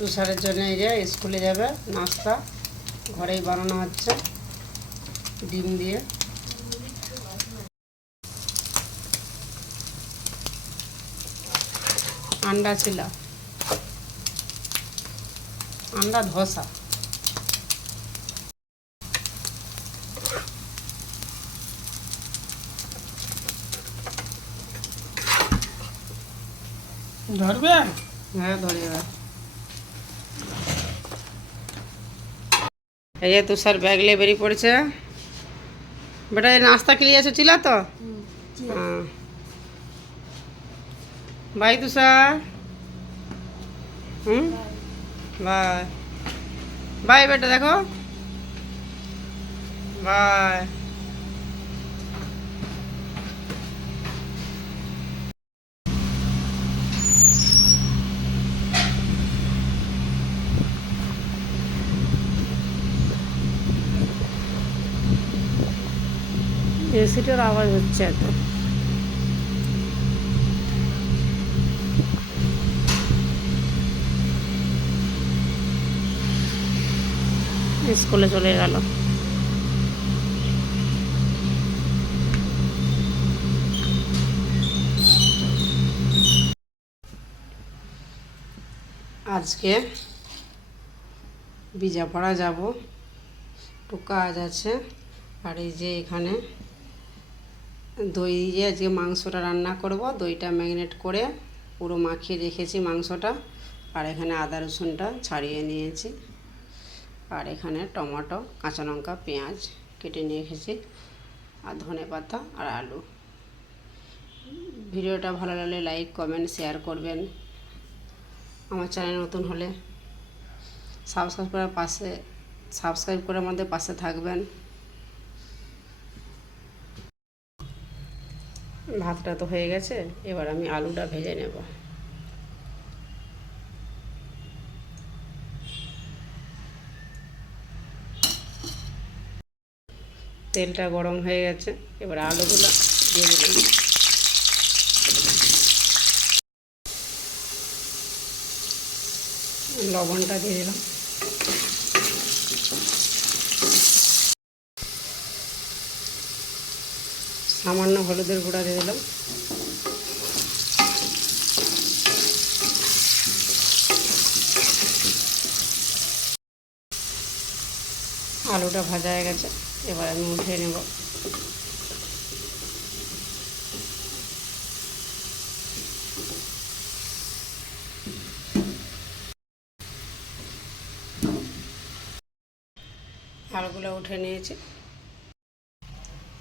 তুষারের জন্য এই যে স্কুলে যাবে নাস্তা ঘরেই বানানো হচ্ছে ডিম দিয়ে। আন্ডা ছিল, আন্ডা ধোসা। ধরবে? হ্যাঁ ধরে যাবে। এই যে তুষার ব্যাগ নিয়ে বেরিয়ে পড়েছে। বেটা এই নাস্তা के लिए এসে ছিল তো? হ্যাঁ বাই তুষার। বাই বাই বেটা, দেখো বাই। এসিটার আওয়াজ হচ্ছে এত। স্কুলে চলে গেল। আজকে বিজাপাড়া যাব, একটু কাজ আছে। আর এই যে এখানে দই দিয়ে আজকে মাংসটা রান্না করব। দইটা ম্যারিনেট করে পুরো মাখিয়ে রেখেছি মাংসটা। আর এখানে আদা রসুনটা ছাড়িয়ে নিয়েছি। আর এখানে টমেটো, কাঁচা লঙ্কা, পেঁয়াজ কেটে নিয়ে রেখেছি। আর ধনেপাতা আর আলু। ভিডিওটা ভালো লাগলে লাইক কমেন্ট শেয়ার করবেন। আমার চ্যানেল নতুন হলে সাবস্ক্রাইব করে আমাদের পাশে থাকবেন। ভাতটা তো হয়ে গেছে, এবার আমি আলুটা ভেজে নেব। তেলটা গরম হয়ে গেছে, এবার আলুগুলো দিয়ে দিলাম। লবণটা দিয়ে দিলাম। সামান্য হলুদের গুঁড়া দিয়ে দিলাম। আলুটা ভাজা হয়ে গেছে, এবার আমি উঠিয়ে নেব। আলুগুলো উঠে নিয়েছি,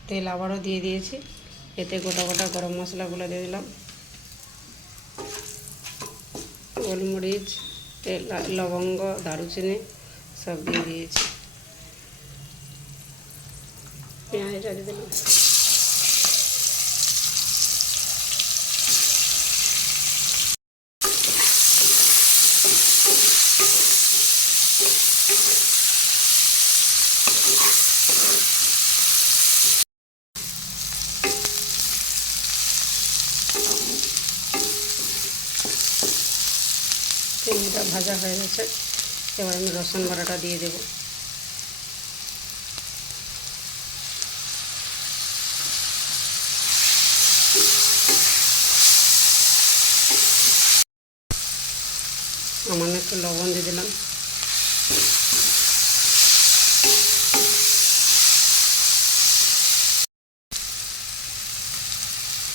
তেল আবারও দিয়ে দিয়েছি। এতে গোটা গোটা গরম মশলাগুলো দিয়ে দিলাম, গোলমরিচ, লবঙ্গ, দারুচিনি সব দিয়ে দিয়েছি। পেঁয়াজটা দিয়ে দিলাম। পেঁয়াজটা ভাজা হয়ে গেছে, এবার আমি রসুন বাটাটা দিয়ে দেব। সামান্য একটু লবণ দিয়ে দিলাম।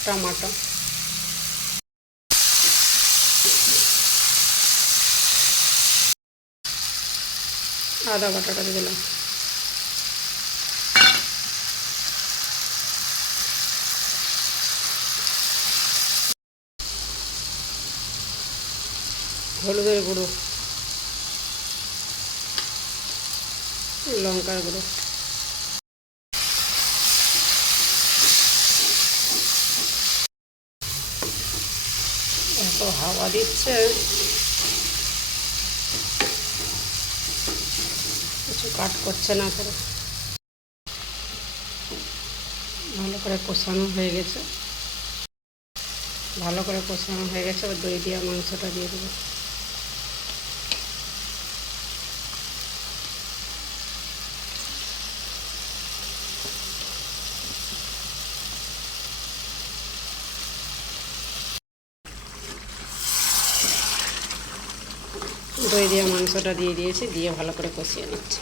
টমেটো, আদা বাটাটা দিয়ে দিলাম। হলুদের গুঁড়ো, লঙ্কার গুঁড়ো, এত হাওয়া দিচ্ছে কিছু কাট করছে না করে। ভালো করে কষানো হয়ে গেছে, এবার দই দিয়ে মাংসটা দিয়ে দেবো। দই দিয়ে মাংসটা দিয়ে দিয়েছি, দিয়ে ভালো করে কষিয়ে নিচ্ছি।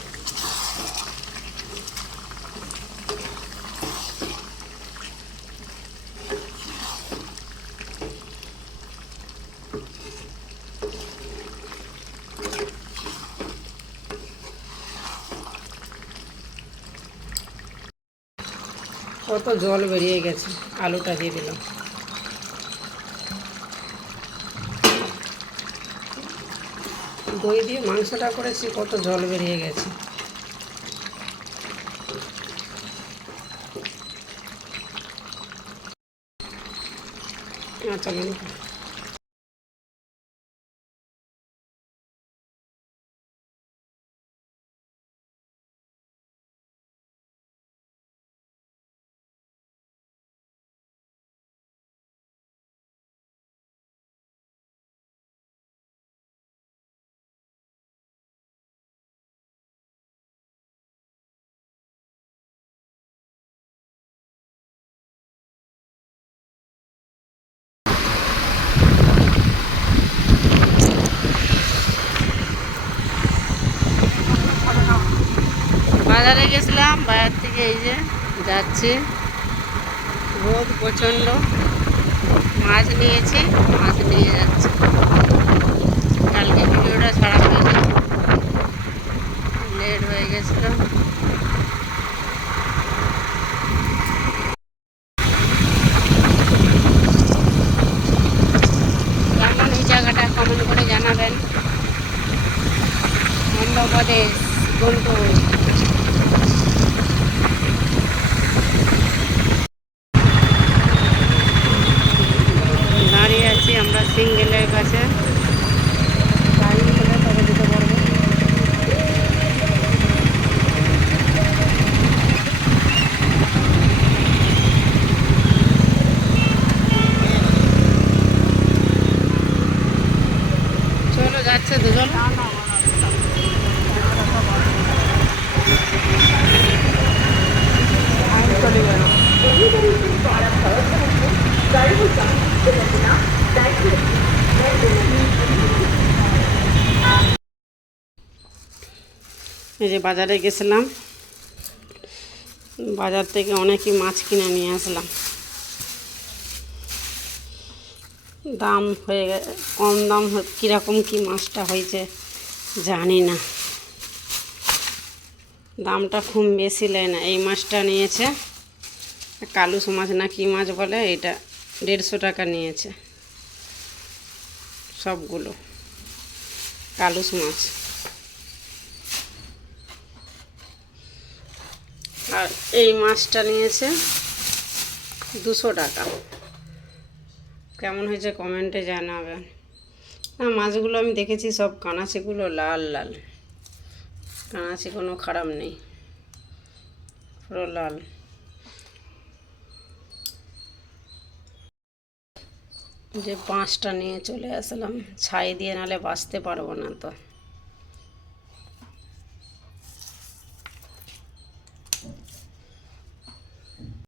কত জল বেরিয়ে গেছে, আলুটা দিয়ে দিলাম। দই দিয়ে মাংসটা করেছি, কত জল বেরিয়ে গেছে। চলুন, বাজারে গেছিলাম, বাজার থেকে এই যে যাচ্ছি, রোদ প্রচণ্ড, মাছ নিয়েছি, মাছ নিয়ে যাচ্ছি। কালকে ভিডিওটা ছাড়া হয়েছে, লেট হয়ে গেছিলো। কেমন এই জায়গাটা কমেন্ট করে জানাবেন। অন্ধ্রপ্রদেশ, গুন্টুর। দাঁড়িয়ে আছি আমরা সিঙ্গেলের কাছে, গাড়ি হলে তবে দিতে পারবো। চলো যাচ্ছে দুজন। এই যে বাজারে গেছিলাম, বাজার থেকে অনেকই মাছ কিনে নিয়ে আসলাম। দাম হয়ে কম দাম, কীরকম কী মাছটা হয়েছে জানি না, দামটা খুব বেশি নেয় না। এই মাছটা নিয়েছে কালুস মাছ না কী মাছ বলে, এটা 150 টাকা নিয়েছে সবগুলো কালুস মাছ। আর এই মাছটা নিয়েছে 200 টাকা। কেমন হয়েছে কমেন্টে জানাবেন। মাছগুলো আমি দেখেছি সব কানাচিগুলো লাল লাল, কানাচি কোনো খারাপ নেই, পুরো লাল। যে 5টা নিয়ে চলে আসলাম, ছাই দিয়ে নাহলে বাছতে পারবো না তো।